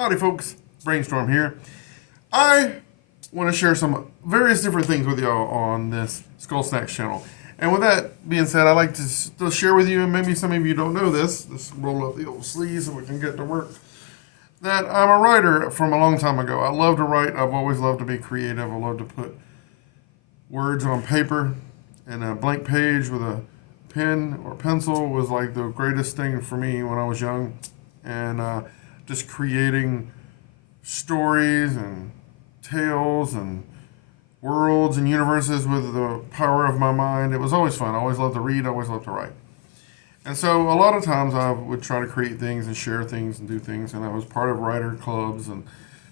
Howdy folks, Brainstorm here. I want to share some various different things with y'all on this Skull Snacks channel. And with that being said, I'd like to share with you, and maybe some of you don't know this, let's roll up the old sleeves so we can get to work, that I'm a writer from a long time ago. I love to write, I've always loved to be creative, I love to put words on paper, and a blank page with a pen or pencil was like the greatest thing for me when I was young. And just creating stories and tales and worlds and universes with the power of my mind. It was always fun. I always loved to read, I always loved to write. And so a lot of times I would try to create things and share things and do things, and I was part of writer clubs and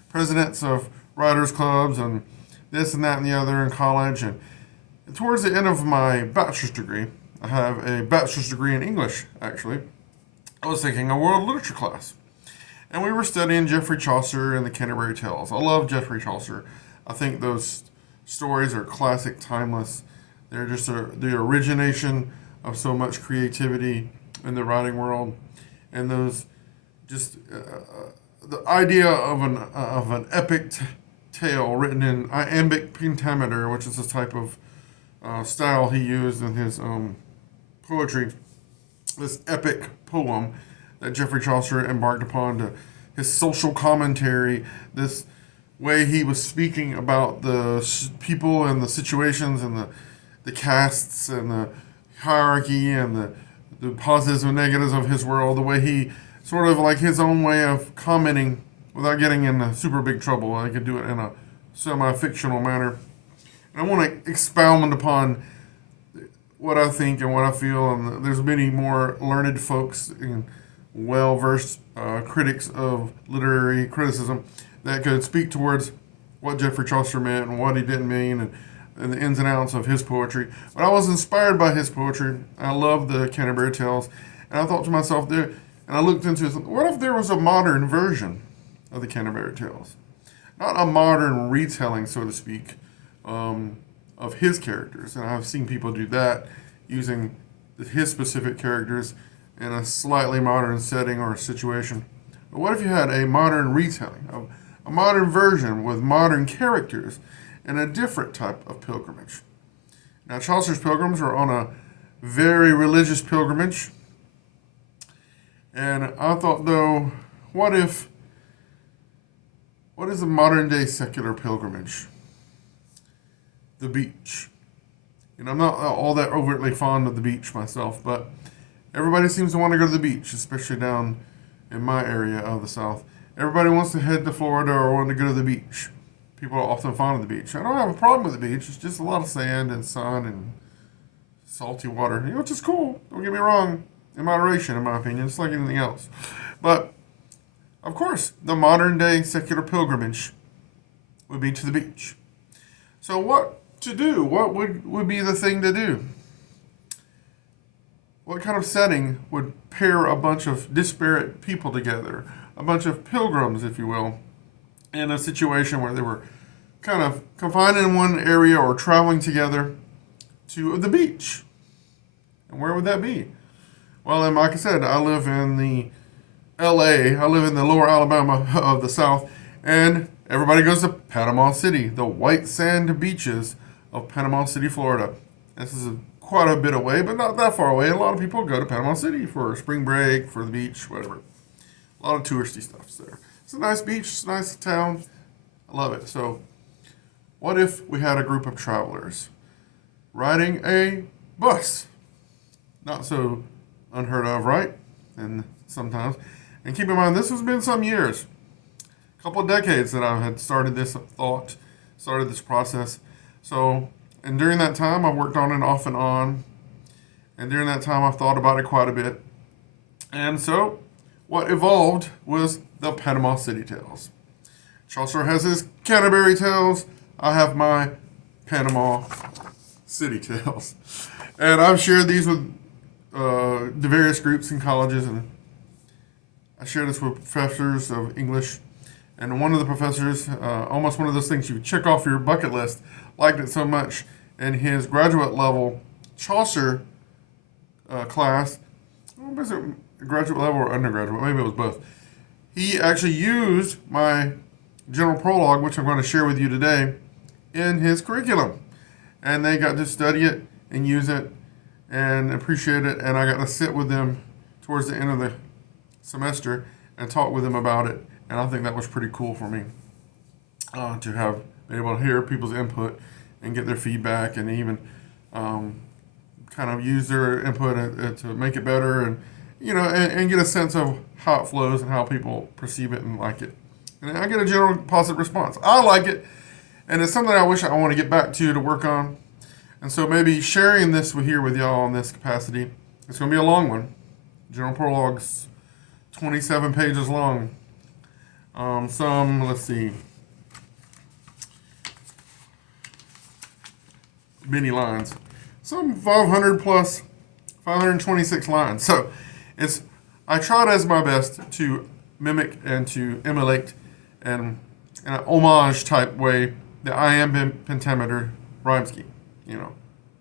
presidents of writers clubs and this and that and the other in college. And towards the end of my bachelor's degree, I have a bachelor's degree in English, actually. I was taking a world literature class. And we were studying Geoffrey Chaucer and the Canterbury Tales. I love Geoffrey Chaucer. I think those stories are classic, timeless. They're just the origination of so much creativity in the writing world. And those just the idea of an epic tale written in iambic pentameter, which is a type of style he used in his poetry. This epic poem that Geoffrey Chaucer embarked upon, to his social commentary, this way he was speaking about the people and the situations and the castes and the hierarchy and the positives and negatives of his world, the way he sort of like his own way of commenting without getting in super big trouble. I could do it in a semi-fictional manner. And I want to expound upon what I think and what I feel, and there's many more learned folks and well-versed critics of literary criticism that could speak towards what Geoffrey Chaucer meant and what he didn't mean, and the ins and outs of his poetry. But I was inspired by his poetry. I love the Canterbury Tales, and I thought to myself there, and I looked into what if there was a modern version of the Canterbury Tales? Not a modern retelling, so to speak, of his characters. And I've seen people do that using his specific characters in a slightly modern setting or situation. But what if you had a modern retelling, a modern version with modern characters and a different type of pilgrimage? Now, Chaucer's pilgrims are on a very religious pilgrimage. And I thought, though, what is a modern day secular pilgrimage? The beach. And I'm not all that overtly fond of the beach myself, but everybody seems to want to go to the beach, especially down in my area of the South. Everybody wants to head to Florida or want to go to the beach. People are often fond of the beach. I don't have a problem with the beach. It's just a lot of sand and sun and salty water, which is cool. Don't get me wrong. In moderation, in my opinion. It's like anything else. But, of course, the modern day secular pilgrimage would be to the beach. So what to do? What would be the thing to do? What kind of setting would pair a bunch of disparate people together, a bunch of pilgrims, if you will, in a situation where they were kind of confined in one area or traveling together to the beach? And where would that be? Well, and like I said, I live in the LA, I live in the lower Alabama of the South, and everybody goes to Panama City, the white sand beaches of Panama City, Florida. This is quite a bit away, but not that far away. A lot of people go to Panama City for spring break, for the beach, whatever. A lot of touristy stuff's there. It's a nice beach, it's a nice town. I love it. So, what if we had a group of travelers riding a bus? Not so unheard of, right? And sometimes. And keep in mind, this has been some years. A couple of decades that I had started this thought, started this process. So, and during that time, I worked on it off and on. And during that time, I've thought about it quite a bit. And so, what evolved was the Panama City Tales. Chaucer has his Canterbury Tales. I have my Panama City Tales. And I've shared these with the various groups in colleges. And I shared this with professors of English. And one of the professors, almost one of those things you check off your bucket list, liked it so much in his graduate level Chaucer class. Was it graduate level or undergraduate? Maybe it was both. he actually used my general prologue, which I'm going to share with you today, in his curriculum. And they got to study it and use it and appreciate it. And I got to sit with them towards the end of the semester and talk with them about it. And I think that was pretty cool for me to have been able to hear people's input and get their feedback, and even kind of use their input to make it better, and and get a sense of how it flows and how people perceive it and like it. And I get a general positive response. I like it, and it's something I wish I want to get back to work on. And so maybe sharing this here with y'all in this capacity. It's going to be a long one. General prologue's 27 pages long. Let's see, many lines. Some 500 plus 526 lines. So I tried as my best to mimic and to emulate in an homage type way the iambic pentameter rhyme scheme.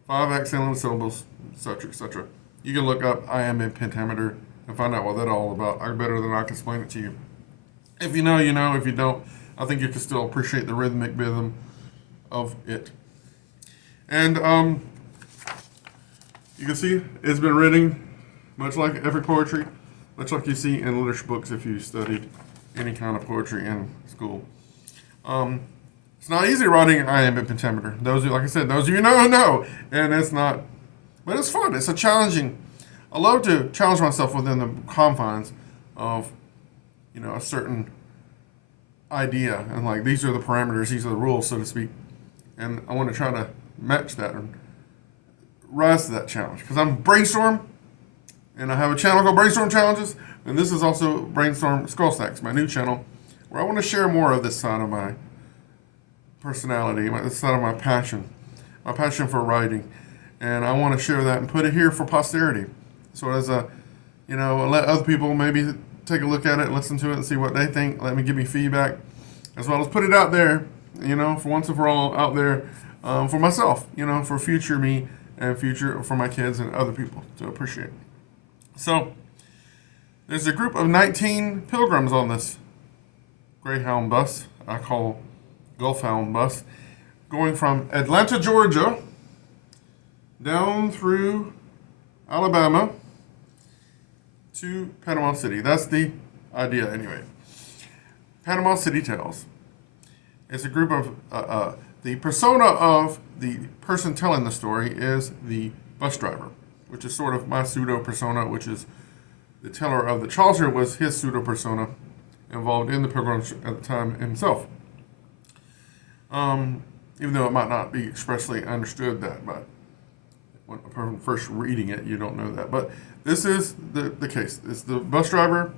5 excellent syllables, etc., etc. You can look up iambic pentameter and find out what that's all about. Better than I can explain it to you. If you know, you know. If you don't, I think you can still appreciate the rhythmic rhythm of it. And you can see it's been written much like epic poetry, much like you see in literature books if you studied any kind of poetry in school. It's not easy writing iambic pentameter. Those of you know, and it's not, but it's fun. It's a challenging. I love to challenge myself within the confines of, a certain idea, and like these are the parameters, these are the rules, so to speak, and I want to try to match that and rise to that challenge because I'm brainstorm, and I have a channel called Brainstorm Challenges, and this is also Brainstorm Skull Stacks, my new channel, where I want to share more of this side of my personality, this side of my passion for writing, and I want to share that and put it here for posterity. So as a, let other people maybe take a look at it and listen to it and see what they think. Let me give me feedback, as well as put it out there, for once and for all out there, for myself, for future me and future for my kids and other people to appreciate. So there's a group of 19 pilgrims on this Greyhound bus, I call Gulfhound bus, going from Atlanta, Georgia, down through Alabama to Panama City. That's the idea anyway. Panama City Tales. It's a group of, the persona of the person telling the story is the bus driver, which is sort of my pseudo persona, which is the teller of the Chaucer was his pseudo persona involved in the pilgrims at the time himself. Even though it might not be expressly understood that, but when a person first reading it, you don't know that. But this is the case. It's the bus driver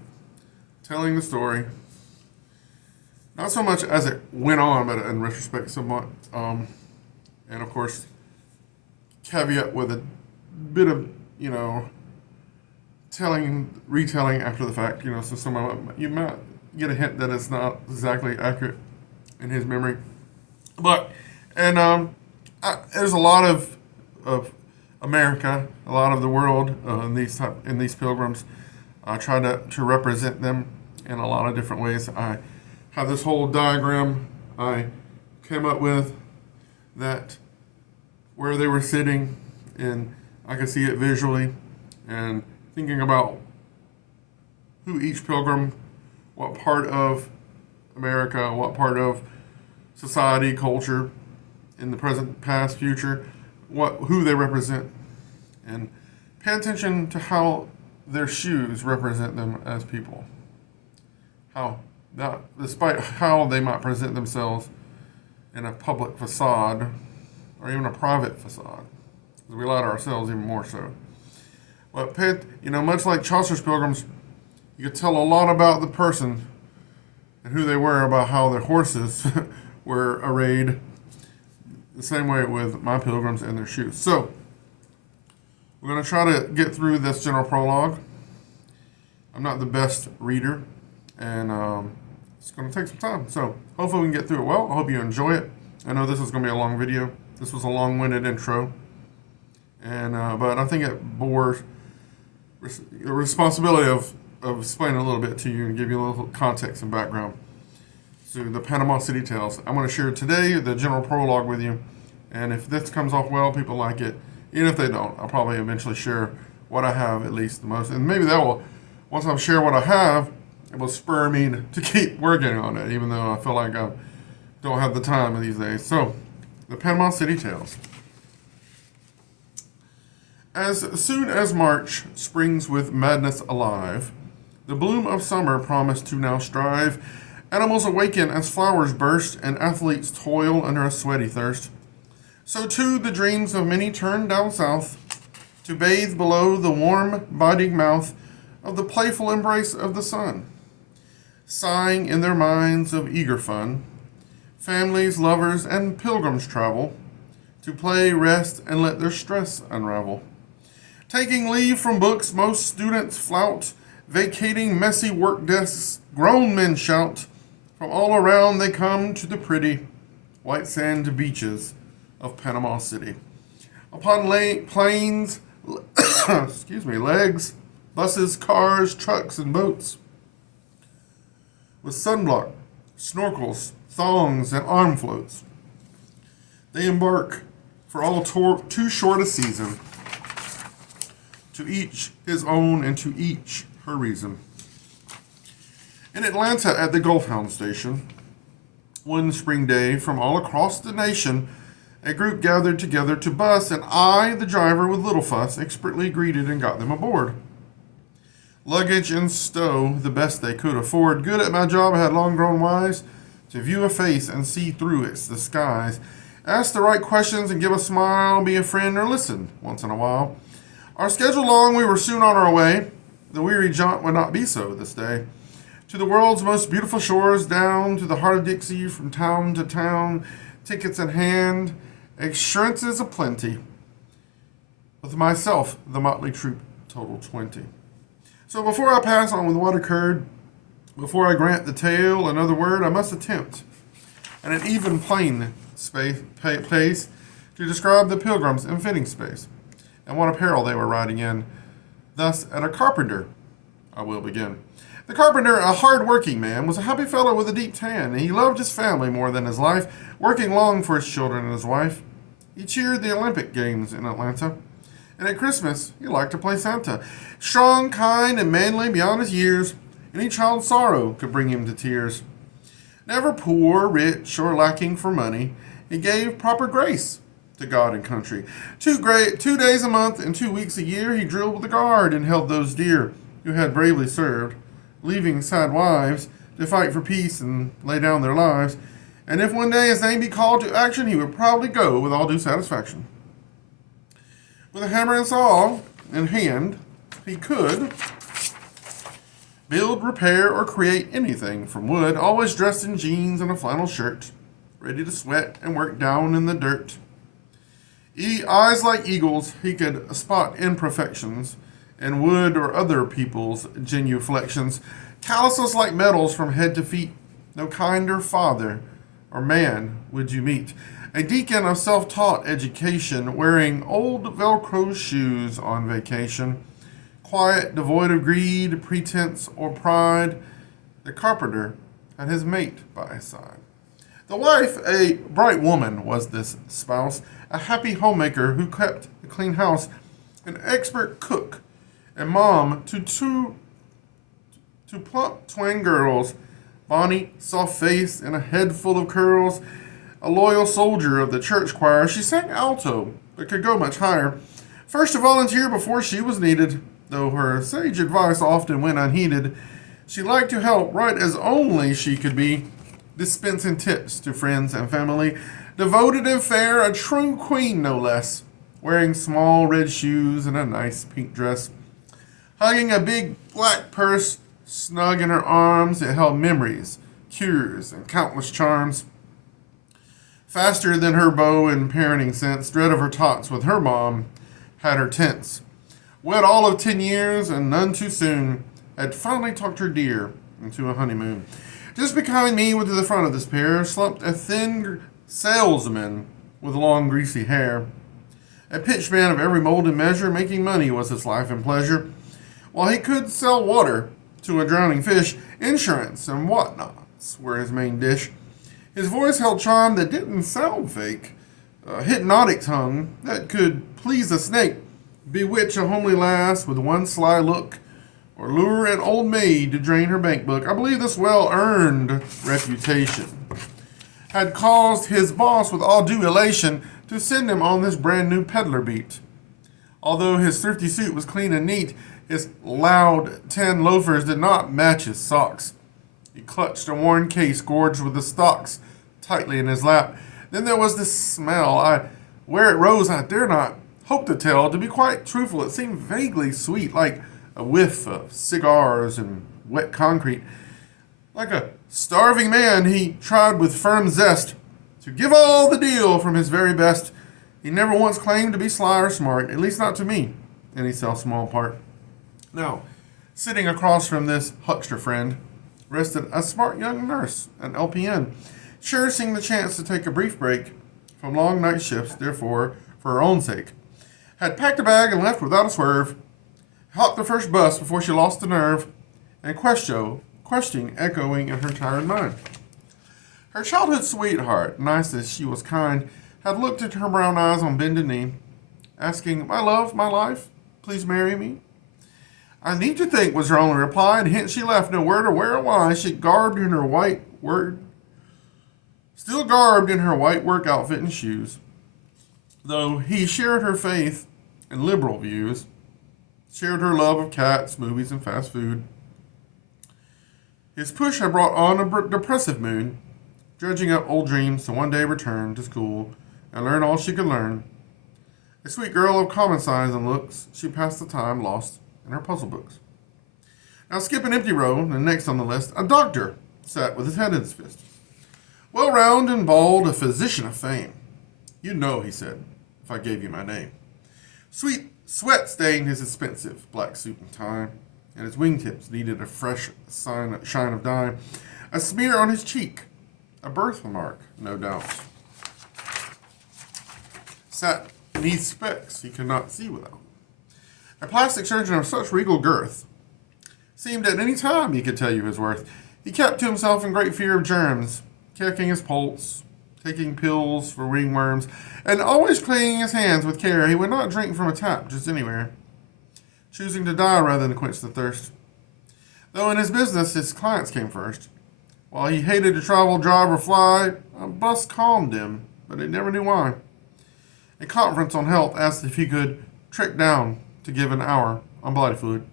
telling the story. Not so much as it went on, but in retrospect, somewhat. And of course, caveat with a bit of, retelling after the fact. So you might get a hint that it's not exactly accurate in his memory. But, there's a lot of America, a lot of the world in these pilgrims. I try to represent them in a lot of different ways. I have this whole diagram I came up with that where they were sitting, and I could see it visually, and thinking about who each pilgrim, what part of America, what part of society, culture, in the present, past, future, who they represent, and pay attention to how their shoes represent them as people. Despite how they might present themselves in a public facade or even a private facade, because we lie to ourselves even more so. But much like Chaucer's pilgrims, you could tell a lot about the person and who they were about how their horses were arrayed. The same way with my pilgrims and their shoes. So we're going to try to get through this general prologue. I'm not the best reader, and it's going to take some time. So hopefully we can get through it well. I hope you enjoy it. I know this is going to be a long video. This was a long-winded intro, and but I think it bore the responsibility of explain a little bit to you and give you a little context and background to the Panama City Tales. I'm going to share today the general prologue with you, and if this comes off well, people like it. Even if they don't, I'll probably eventually share what I have at least the most, and maybe that will, once I share what I have, it will spur me to keep working on it, even though I feel like I don't have the time these days. So, the Panama City Tales. As soon as March springs with madness alive, the bloom of summer promised to now strive. Animals awaken as flowers burst, and athletes toil under a sweaty thirst. So too the dreams of many turn down south to bathe below the warm, biting mouth of the playful embrace of the sun. Sighing in their minds of eager fun, families, lovers, and pilgrims travel to play, rest, and let their stress unravel. Taking leave from books, most students flout, vacating messy work desks, grown men shout. From all around they come to the pretty white sand beaches of Panama City. Upon planes, legs, buses, cars, trucks, and boats, with sunblock, snorkels, thongs, and arm floats, they embark for all too short a season. To each his own, and to each her reason. In Atlanta at the Gulfhound Station, one spring day from all across the nation, a group gathered together to bus, and I, the driver, with little fuss, expertly greeted and got them aboard. Luggage in stow, the best they could afford. Good at my job, I had long grown wise to view a face and see through its disguise. Ask the right questions and give a smile, be a friend, or listen once in a while. Our schedule long, we were soon on our way. The weary jaunt would not be so this day. To the world's most beautiful shores, down to the heart of Dixie, from town to town, tickets in hand, assurances aplenty. With myself, the motley troop total 20. So before I pass on with what occurred, before I grant the tale another word, I must attempt, at an even plain pace, to describe the pilgrims in fitting space, and what apparel they were riding in. Thus, at a carpenter, I will begin. The carpenter, a hard-working man, was a happy fellow with a deep tan, and he loved his family more than his life, working long for his children and his wife. He cheered the Olympic Games in Atlanta, and at Christmas, he liked to play Santa. Strong, kind, and manly beyond his years, any child's sorrow could bring him to tears. Never poor, rich, or lacking for money, he gave proper grace to God and country. 2 days a month and 2 weeks a year, he drilled with the guard and held those dear who had bravely served, leaving sad wives to fight for peace and lay down their lives. And if one day his name be called to action, he would probably go with all due satisfaction. With a hammer and saw in hand, he could build, repair, or create anything from wood, always dressed in jeans and a flannel shirt, ready to sweat and work down in the dirt. Eyes like eagles, he could spot imperfections in wood or other people's genuflections. Calluses like metals from head to feet, no kinder father or man would you meet. A deacon of self-taught education, wearing old Velcro shoes on vacation. Quiet, devoid of greed, pretense, or pride, the carpenter had his mate by his side. The wife, a bright woman, was this spouse, a happy homemaker who kept a clean house, an expert cook, and mom to two plump twin girls, bonny, soft-faced, and a head full of curls. A loyal soldier of the church choir, she sang alto, but could go much higher. First to volunteer before she was needed, though her sage advice often went unheeded. She liked to help right as only she could be, dispensing tips to friends and family. Devoted and fair, a true queen no less, wearing small red shoes and a nice pink dress. Hugging a big black purse snug in her arms, it held memories, cures, and countless charms. Faster than her beau in parenting sense, dread of her tots with her mom had her tense. Wed all of 10 years, and none too soon, had finally talked her dear into a honeymoon. Just behind me, to the front of this pair, slumped a thin salesman with long greasy hair. A pitchman of every mold and measure, making money was his life and pleasure. While he could sell water to a drowning fish, insurance and whatnots were his main dish. His voice held charm that didn't sound fake, a hypnotic tongue that could please a snake, bewitch a homely lass with one sly look, or lure an old maid to drain her bank book. I believe this well-earned reputation had caused his boss with all due elation to send him on this brand new peddler beat. Although his thrifty suit was clean and neat, his loud tan loafers did not match his socks. He clutched a worn case gorged with the stocks tightly in his lap. Then there was this smell. Where it rose, I dare not hope to tell. To be quite truthful, it seemed vaguely sweet, like a whiff of cigars and wet concrete. Like a starving man, he tried with firm zest to give all the deal from his very best. He never once claimed to be sly or smart, at least not to me, any small part. Now, sitting across from this huckster friend rested a smart young nurse, an LPN, cherishing the chance to take a brief break from long night shifts, therefore, for her own sake. Had packed a bag and left without a swerve, hopped the first bus before she lost the nerve, and question echoing in her tired mind. Her childhood sweetheart, nice as she was kind, had looked into her brown eyes on bended knee, asking, "My love, my life, please marry me?" "I need to think," was her only reply, and hence she left no word or where or why. Still garbed in her white work outfit and shoes. Though he shared her faith and liberal views, shared her love of cats, movies, and fast food. His push had brought on a depressive mood, dredging up old dreams to one day return to school and learn all she could learn. A sweet girl of common size and looks, she passed the time lost in her puzzle books. Now skip an empty row, and next on the list, a doctor sat with his head in his fist. Well-round and bald, a physician of fame. "You know," he said, "if I gave you my name." Sweet sweat stained his expensive black suit and tie, and his wingtips needed a fresh shine of dye. A smear on his cheek, a birthmark, no doubt. Sat beneath specs he could not see without. A plastic surgeon of such regal girth seemed at any time he could tell you his worth. He kept to himself in great fear of germs, checking his pulse, taking pills for ringworms, and always cleaning his hands with care. He would not drink from a tap just anywhere, choosing to die rather than quench the thirst. Though in his business his clients came first. While he hated to travel, drive, or fly, a bus calmed him, but he never knew why. A conference on health asked if he could trek down to give an hour on bloody fluid.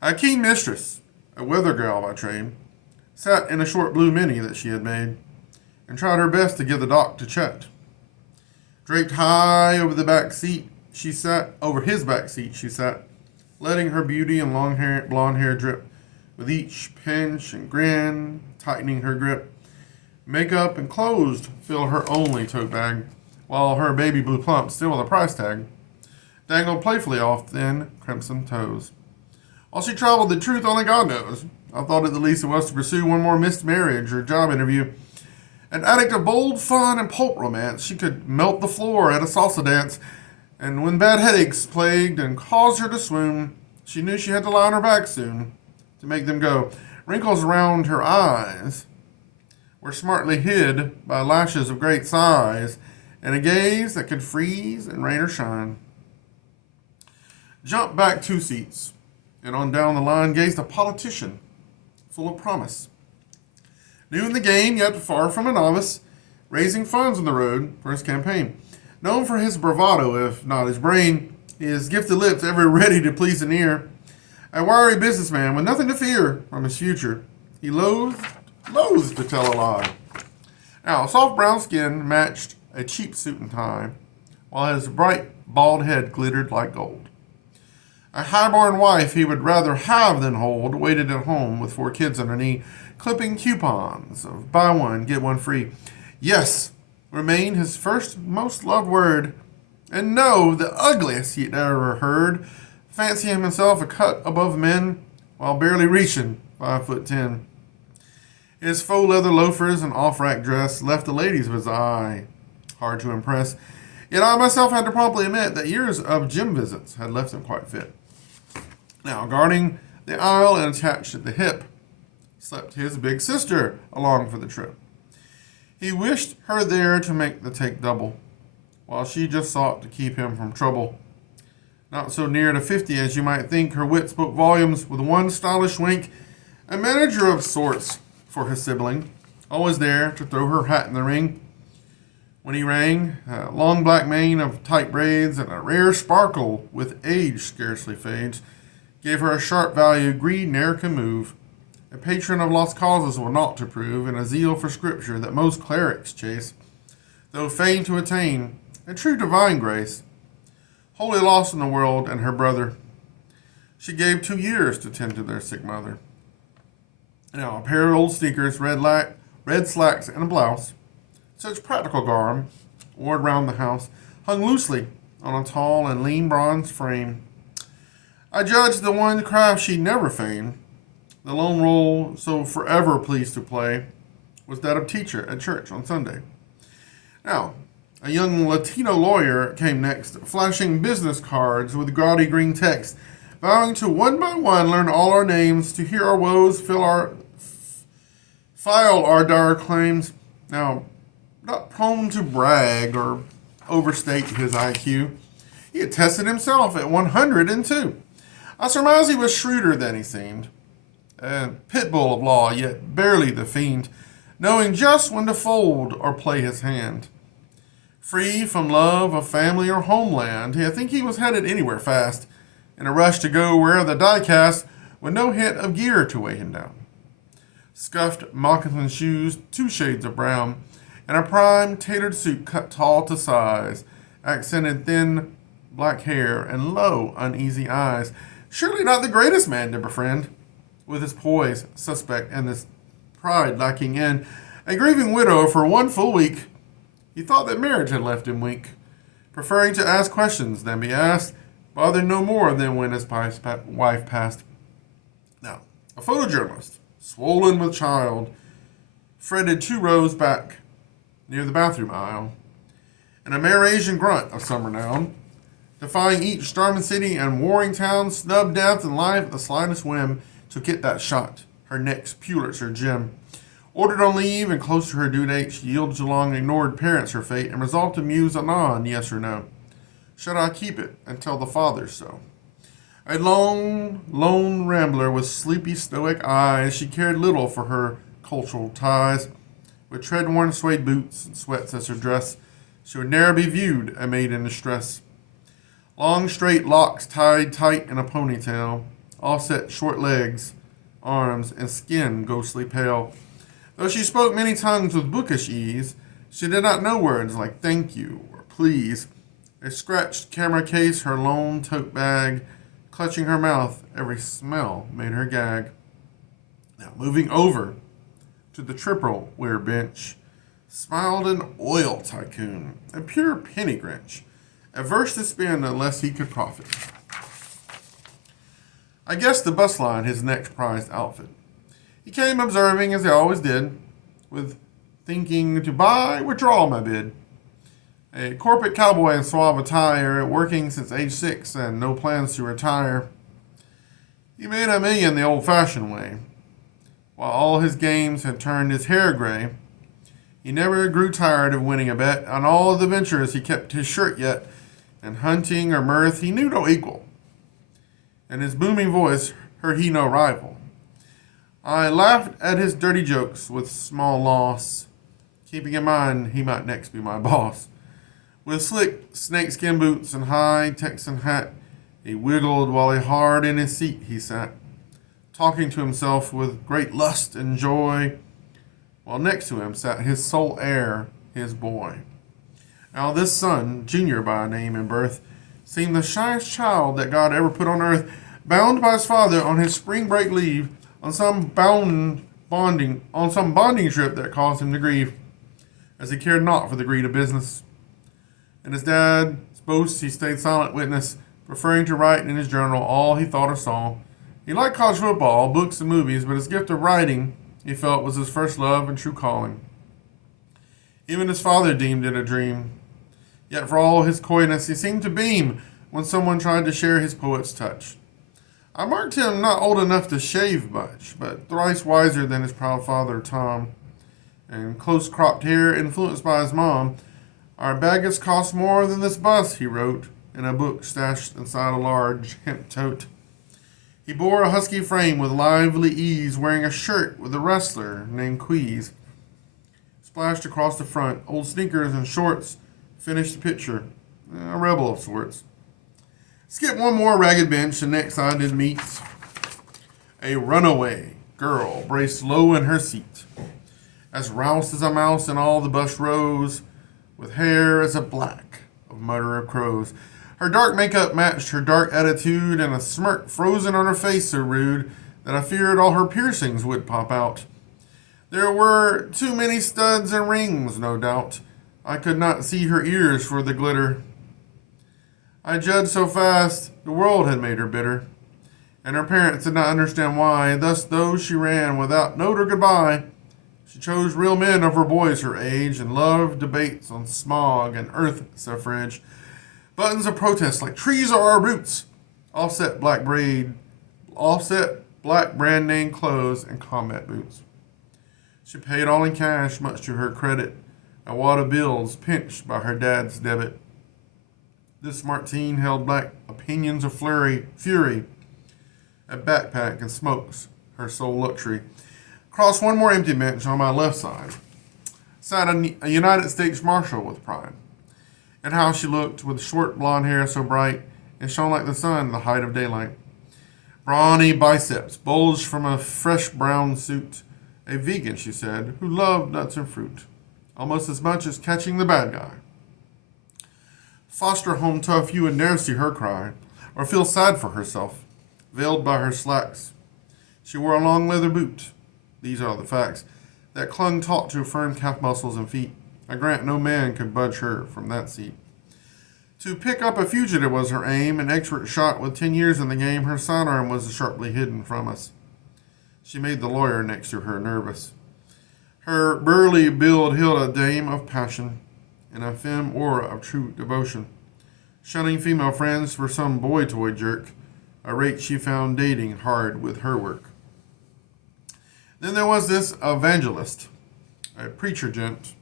A keen mistress, a weather gal by trade, sat in a short blue mini that she had made, and tried her best to give the doc to Chet. Draped high over the back seat, she sat, letting her beauty and blonde hair drip, with each pinch and grin, tightening her grip. Makeup and clothes fill her only tote bag, while her baby blue plump, still with a price tag, dangled playfully off thin crimson toes. While she traveled, the truth only God knows. I thought at the least it was to pursue one more missed marriage or job interview. An addict of bold fun and pulp romance, she could melt the floor at a salsa dance, and when bad headaches plagued and caused her to swoon, she knew she had to lie on her back soon to make them go. Wrinkles around her eyes were smartly hid by lashes of great size, and a gaze that could freeze and rain or shine. Jumped back 2 seats, and on down the line gazed a politician full of promise. New in the game, yet far from a novice, raising funds on the road for his campaign. Known for his bravado, if not his brain, his gifted lips ever ready to please an ear. A wiry businessman with nothing to fear from his future. He loathed to tell a lie. Now, soft brown skin matched a cheap suit and tie, while his bright, bald head glittered like gold. A high-born wife he would rather have than hold waited at home with 4 kids on her knee, clipping coupons of buy one, get one free. Yes, remained his first most loved word, and no, the ugliest he'd ever heard, fancying himself a cut above men while barely reaching 5'10". His faux leather loafers and off-rack dress left the ladies of his eye hard to impress, yet I myself had to promptly admit that years of gym visits had left him quite fit. Now, guarding the aisle and attached at the hip, slept his big sister along for the trip. He wished her there to make the take double, while she just sought to keep him from trouble. Not so near to 50 as you might think, her wit spoke volumes with one stylish wink, a manager of sorts for his sibling, always there to throw her hat in the ring. When he rang, a long black mane of tight braids and a rare sparkle with age scarcely fades, gave her a sharp value greed ne'er can move. A patron of lost causes will naught to prove, and a zeal for scripture that most clerics chase, though fain to attain a true divine grace. Wholly lost in the world and her brother, she gave 2 years to tend to their sick mother. Now, a pair of old sneakers, red slacks, and a blouse, such practical garb, worn round the house, hung loosely on a tall and lean bronze frame. I judged the one craft she'd never feign, the lone role so forever pleased to play, was that of teacher at church on Sunday. Now, a young Latino lawyer came next, flashing business cards with gaudy green text, vowing to one by one learn all our names, to hear our woes, file our dire claims. Now, not prone to brag or overstate his IQ, he had tested himself at 102. I surmise he was shrewder than he seemed, a pit bull of law, yet barely the fiend, knowing just when to fold or play his hand. Free from love of family or homeland, I think he was headed anywhere fast, in a rush to go where the die cast, with no hint of gear to weigh him down. Scuffed moccasin shoes, 2 shades of brown, and a prime tailored suit cut tall to size, accented thin black hair and low, uneasy eyes. Surely not the greatest man to befriend, with his poise suspect and his pride lacking in. A grieving widow for 1 full week, he thought that marriage had left him weak, preferring to ask questions than be asked, bothered no more than when his wife passed. Now, a photojournalist, swollen with child, fretted 2 rows back near the bathroom aisle, and a Eurasian grunt of summer noun, defying each starving city and warring town, snubbed death and life at the slightest whim, to get that shot, her next Pulitzer gem. Ordered on leave and close to her due date, she yielded to long ignored parents her fate and resolved to muse anon, yes or no. Should I keep it and tell the father so? A lone rambler with sleepy stoic eyes, she cared little for her cultural ties. With tread-worn suede boots and sweats as her dress, she would ne'er be viewed a maid in distress. Long straight locks tied tight in a ponytail, offset short legs, arms, and skin ghostly pale. Though she spoke many tongues with bookish ease, she did not know words like thank you or please. A scratched camera case, her lone tote bag, clutching her mouth, every smell made her gag. Now, moving over to the triple-ware bench, smiled an oil tycoon, a pure penny grinch, averse to spend unless he could profit. I guessed the bus line his next prized outfit. He came observing, as he always did, with thinking to buy, withdraw my bid. A corporate cowboy in suave attire, working since age 6 and no plans to retire. He made $1 million the old-fashioned way. While all his games had turned his hair gray, he never grew tired of winning a bet. On all the ventures he kept his shirt yet, and hunting or mirth he knew no equal. And his booming voice heard he no rival. I laughed at his dirty jokes with small loss, keeping in mind he might next be my boss. With slick snakeskin boots and high Texan hat, he wiggled while hard in his seat he sat, talking to himself with great lust and joy, while next to him sat his sole heir, his boy. Now this son, Junior by name and birth, seemed the shyest child that God ever put on earth, bound by his father on his spring break leave, on some bonding trip that caused him to grieve, as he cared not for the greed of business. And his dad's boast he stayed silent witness, preferring to write in his journal all he thought or saw. He liked college football, books, and movies, but his gift of writing, he felt, was his first love and true calling. Even his father deemed it a dream. Yet for all his coyness, he seemed to beam when someone tried to share his poet's touch. I marked him not old enough to shave much, but thrice wiser than his proud father Tom, and close-cropped hair influenced by his mom. Our baggage cost more than this bus, he wrote, in a book stashed inside a large hemp tote. He bore a husky frame with lively ease, wearing a shirt with a wrestler named Queeze. Splashed across the front, old sneakers and shorts finished the picture. A rebel of sorts. Skip one more ragged bench, and next I did meet a runaway girl braced low in her seat, as roused as a mouse in all the bus rows, with hair as a black of mutter of crows. Her dark makeup matched her dark attitude, and a smirk frozen on her face so rude that I feared all her piercings would pop out. There were too many studs and rings, no doubt. I could not see her ears for the glitter. I judged so fast the world had made her bitter, and her parents did not understand why. Thus, though she ran without note or goodbye, she chose real men of her boys her age, and loved debates on smog and earth suffrage. Buttons of protest like trees are our roots, offset black brand name clothes and combat boots. She paid all in cash, much to her credit, a wad of bills pinched by her dad's debit. This smart teen held black opinions of fury, a backpack and smokes, her sole luxury. Across one more empty bench on my left side sat a United States Marshal with pride. And how she looked, with short blonde hair so bright, and shone like the sun in the height of daylight. Brawny biceps bulged from a fresh brown suit. A vegan, she said, who loved nuts and fruit, almost as much as catching the bad guy. Foster home tough, you would ne'er see her cry, or feel sad for herself, veiled by her slacks. She wore a long leather boot, these are the facts, that clung taut to firm calf muscles and feet. I grant no man could budge her from that seat. To pick up a fugitive was her aim, an expert shot with 10 years in the game. Her sidearm was sharply hidden from us. She made the lawyer next to her nervous. Her burly build held a dame of passion, and a femme aura of true devotion. Shunning female friends for some boy toy jerk, a rate she found dating hard with her work. Then there was this evangelist, a preacher gent,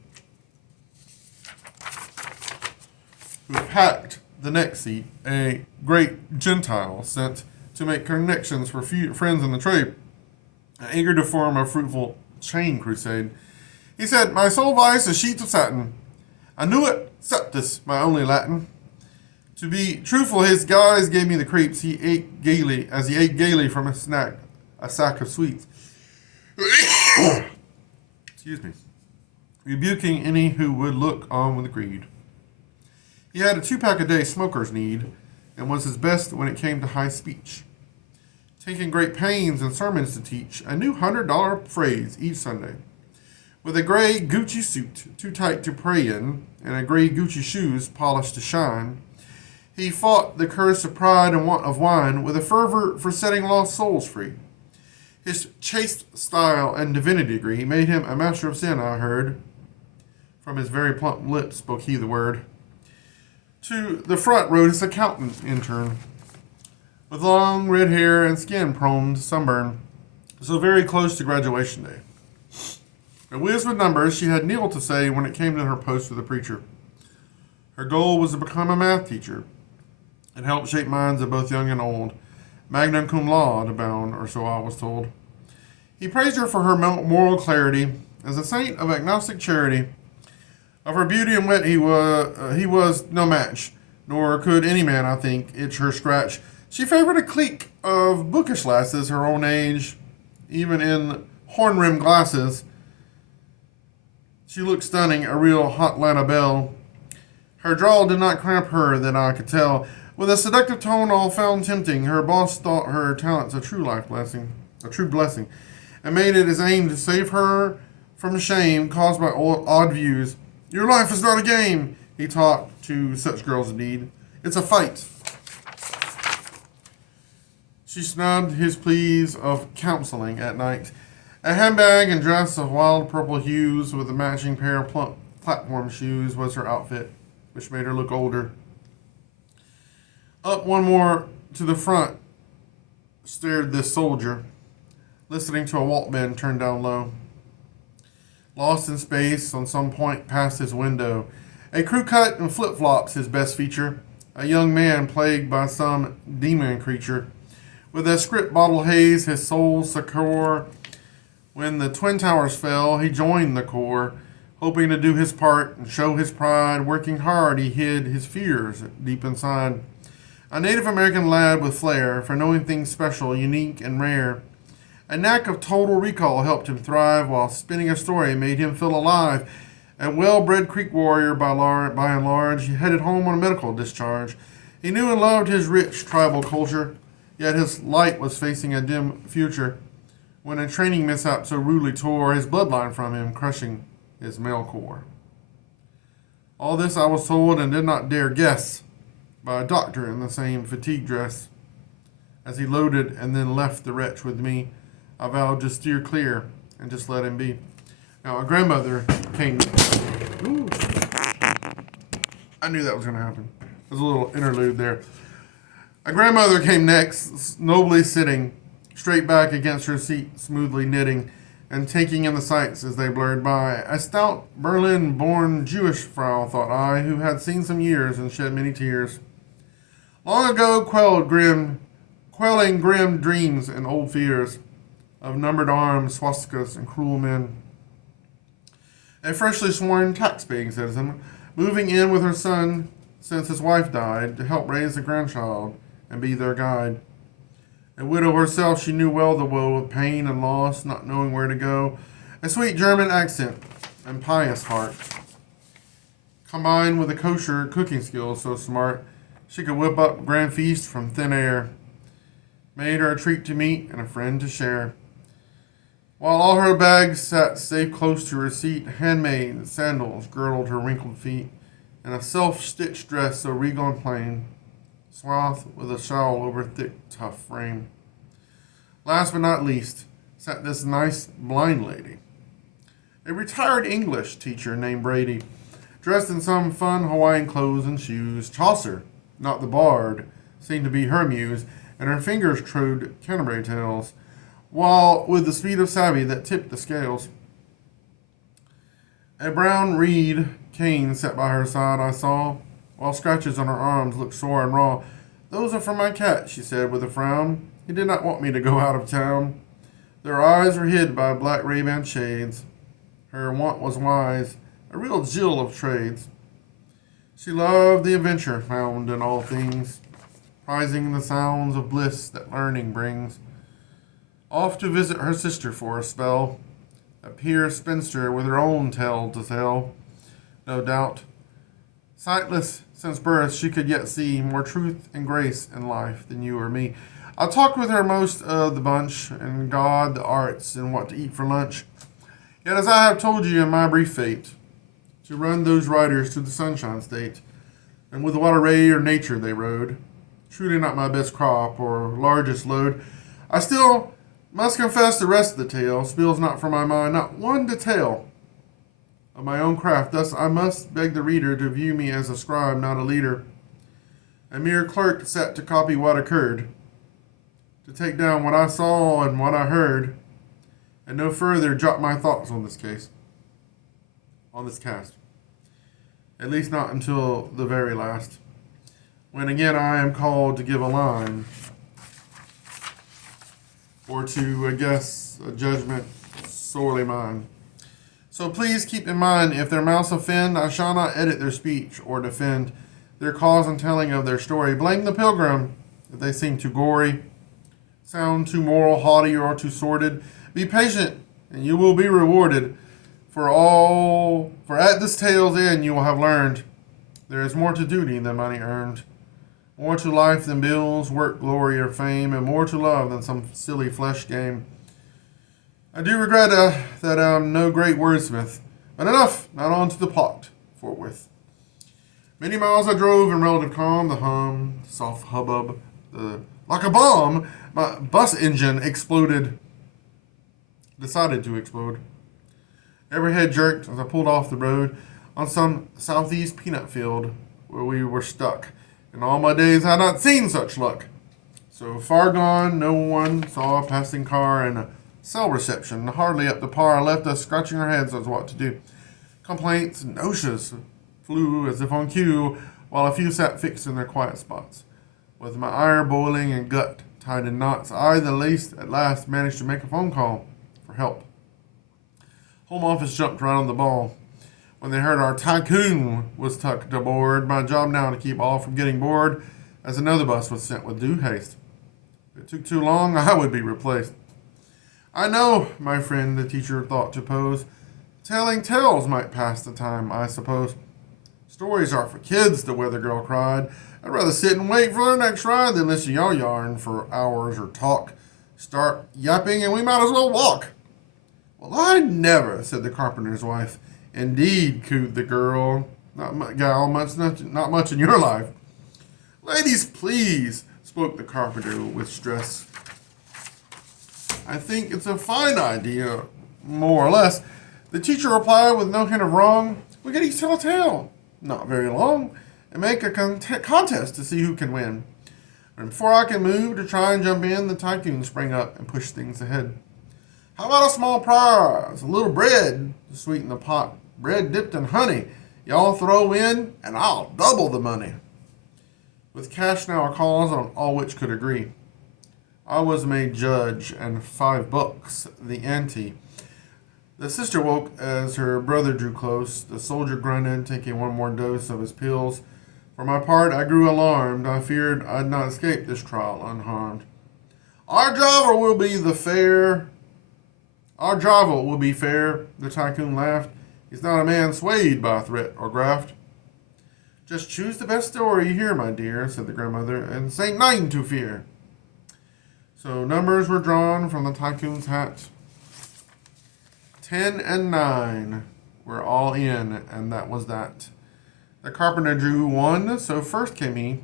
who packed the next seat, a great Gentile sent to make connections for friends in the trade, eager to form a fruitful chain crusade. He said, "My sole vice is sheets of satin. I knew it, septus, my only Latin." To be truthful, his guys gave me the creeps. He ate gaily from a sack of sweets. Excuse me. Rebuking any who would look on with greed. He had a 2-pack a day smoker's need, and was his best when it came to high speech, taking great pains in sermons to teach a new $100 phrase each Sunday. With a gray Gucci suit, too tight to pray in, and a gray Gucci shoes polished to shine, he fought the curse of pride and want of wine with a fervor for setting lost souls free. His chaste style and divinity degree made him a master of sin, I heard. From his very plump lips spoke he the word. To the front rode his accountant intern, with long red hair and skin prone to sunburn, so very close to graduation day. A whiz with numbers, she had nil to say when it came to her post with the preacher. Her goal was to become a math teacher, and help shape minds of both young and old. Magna cum laude bound, or so I was told. He praised her for her moral clarity, as a saint of agnostic charity. Of her beauty and wit he was no match, nor could any man, I think, itch her scratch. She favored a clique of bookish lasses her own age, even in horn-rimmed glasses. She looked stunning, a real Hotlanta belle. Her drawl did not cramp her, that I could tell. With a seductive tone all found tempting, her boss thought her talents a true blessing, and made it his aim to save her from shame caused by odd views. "Your life is not a game," he taught to such girls indeed. "It's a fight." She snubbed his pleas of counseling at night. A handbag and dress of wild purple hues with a matching pair of plump platform shoes was her outfit, which made her look older. Up one more to the front stared this soldier, listening to a Walkman turned down low. Lost in space on some point past his window. A crew cut and flip-flops his best feature. A young man plagued by some demon creature. With a script bottle haze, his soul secure. When the Twin Towers fell, he joined the Corps, hoping to do his part and show his pride. Working hard, he hid his fears deep inside. A Native American lad with flair for knowing things special, unique, and rare. A knack of total recall helped him thrive, while spinning a story made him feel alive. A well-bred Creek warrior by and large, he headed home on a medical discharge. He knew and loved his rich tribal culture, yet his light was facing a dim future when a training mishap so rudely tore his bloodline from him, crushing his male core. All this I was told and did not dare guess by a doctor in the same fatigue dress. As he loaded and then left the wretch with me, I vowed to steer clear and just let him be. Now, a grandmother came. Ooh. I knew that was going to happen. There's a little interlude there. A grandmother came next, nobly sitting, straight back against her seat, smoothly knitting, and taking in the sights as they blurred by. A stout Berlin-born Jewish frau, thought I, who had seen some years and shed many tears. Long ago quelling grim dreams and old fears of numbered arms, swastikas, and cruel men. A freshly sworn tax-paying citizen, moving in with her son since his wife died, to help raise a grandchild and be their guide. A widow herself, she knew well the woe of pain and loss, not knowing where to go. A sweet German accent and pious heart, combined with a kosher cooking skills so smart, she could whip up a grand feast from thin air. Made her a treat to meet and a friend to share. While all her bags sat safe close to her seat, handmade sandals girdled her wrinkled feet, and a self-stitched dress so regal and plain, swathed with a shawl over thick, tough frame. Last but not least, sat this nice blind lady, a retired English teacher named Brady, dressed in some fun Hawaiian clothes and shoes. Chaucer, not the bard, seemed to be her muse, and her fingers trode Canterbury Tales, while with the speed of savvy that tipped the scales. A brown reed cane sat by her side, I saw, while scratches on her arms looked sore and raw. Those are for my cat, she said with a frown. He did not want me to go out of town. Their eyes were hid by black Ray-Ban shades. Her want was wise, a real Jill of trades. She loved the adventure found in all things, prizing the sounds of bliss that learning brings. Off to visit her sister for a spell, a peer spinster with her own tale to tell. No doubt, sightless since birth, she could yet see more truth and grace in life than you or me. I talked with her most of the bunch, and God, the arts, and what to eat for lunch. Yet as I have told you in my brief fate, to run those riders to the Sunshine State, and with what array or nature they rode, truly not my best crop or largest load, I still must confess the rest of the tale spills not from my mind, not one detail of my own craft. Thus I must beg the reader to view me as a scribe, not a leader, a mere clerk set to copy what occurred, to take down what I saw and what I heard, and no further jot my thoughts on this cast. At least not until the very last, when again I am called to give a line, or to guess a judgment sorely mine. So please keep in mind, if their mouths offend, I shall not edit their speech or defend their cause in telling of their story. Blame the pilgrim if they seem too gory, sound too moral, haughty, or too sordid. Be patient, and you will be rewarded. For at this tale's end you will have learned there is more to duty than money earned, more to life than bills, work, glory, or fame, and more to love than some silly flesh game. I do regret that I'm no great wordsmith, but enough, not on to the plot forthwith. Many miles I drove in relative calm, the hum, the soft hubbub, like a bomb, my bus engine decided to explode. Every head jerked as I pulled off the road on some southeast peanut field where we were stuck. In all my days I had not seen such luck. So far gone, no one saw a passing car, and a cell reception, hardly up to par, left us scratching our heads as what to do. Complaints and notions flew as if on cue, while a few sat fixed in their quiet spots. With my ire boiling and gut tied in knots, I, the least, at last managed to make a phone call for help. Home office jumped right on the ball. When they heard our tycoon was tucked aboard, my job now to keep all from getting bored, as another bus was sent with due haste. If it took too long, I would be replaced. I know, my friend, the teacher thought to pose. Telling tales might pass the time, I suppose. Stories are for kids, the weather girl cried. I'd rather sit and wait for the next ride than listen to y'all yarn for hours or talk. Start yapping and we might as well walk. Well, I never, said the carpenter's wife. Indeed, cooed the girl. Not much in your life. Ladies, please, spoke the carpenter with stress. I think it's a fine idea, more or less. The teacher replied with no hint of wrong. We could each tell a tale, not very long, and make a contest to see who can win. And before I can move to try and jump in, the tycoon sprang up and pushed things ahead. How about a small prize, a little bread to sweeten the pot, bread dipped in honey. Y'all throw in, and I'll double the money. With cash now a cause on all which could agree. I was made judge, and $5 the ante. The sister woke as her brother drew close. The soldier grunted, taking one more dose of his pills. For my part, I grew alarmed. I feared I'd not escape this trial unharmed. Our driver will be fair, the tycoon laughed. He's not a man swayed by threat or graft. Just choose the best story you hear, my dear, said the grandmother, and Saint Nine to fear. So numbers were drawn from the tycoon's hat. 10 and 9 were all in, and that was that. The carpenter drew 1, so first came he.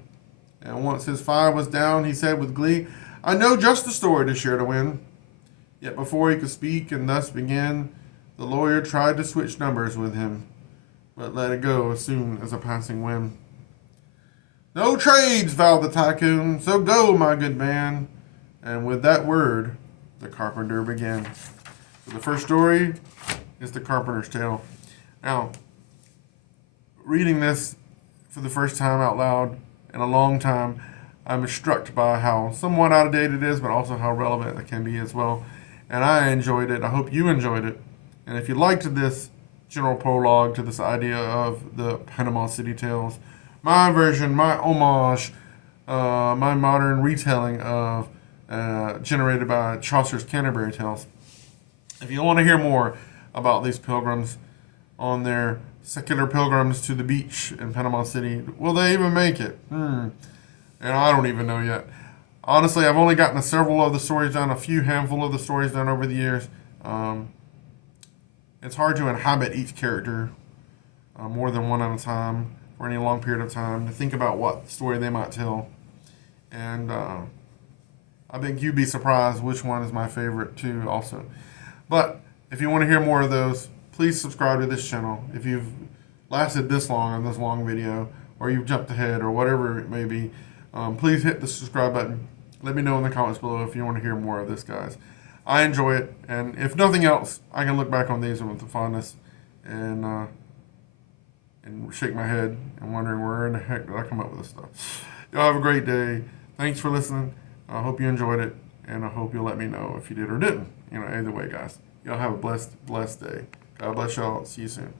And once his 5 was down, he said with glee, I know just the story to share to win. Yet before he could speak and thus begin, the lawyer tried to switch numbers with him, but let it go as soon as a passing whim. No trades, vowed the tycoon, so go, my good man. And with that word, the carpenter began. So the first story is The Carpenter's Tale. Now, reading this for the first time out loud in a long time, I'm struck by how somewhat out of date it is, but also how relevant it can be as well. And I enjoyed it. I hope you enjoyed it. And if you liked this general prologue to this idea of the Panama City Tales, my version, my homage, my modern retelling of generated by Chaucer's Canterbury Tales. If you want to hear more about these pilgrims on their secular pilgrims to the beach in Panama City, will they even make it? And I don't even know yet. Honestly, I've only gotten several of the stories done, a few handful of the stories done over the years. It's hard to inhabit each character more than one at a time for any long period of time to think about what story they might tell. And I think you'd be surprised which one is my favorite too also. But if you want to hear more of those, please subscribe to this channel. If you've lasted this long on this long video, or you've jumped ahead, or whatever it may be, please hit the subscribe button. Let me know in the comments below if you want to hear more of this, guys. I enjoy it, and if nothing else, I can look back on these with the fondness and shake my head and wondering where in the heck did I come up with this stuff. Y'all have a great day. Thanks for listening. I hope you enjoyed it, and I hope you'll let me know if you did or didn't. Either way, guys. Y'all have a blessed day. God bless y'all. See you soon.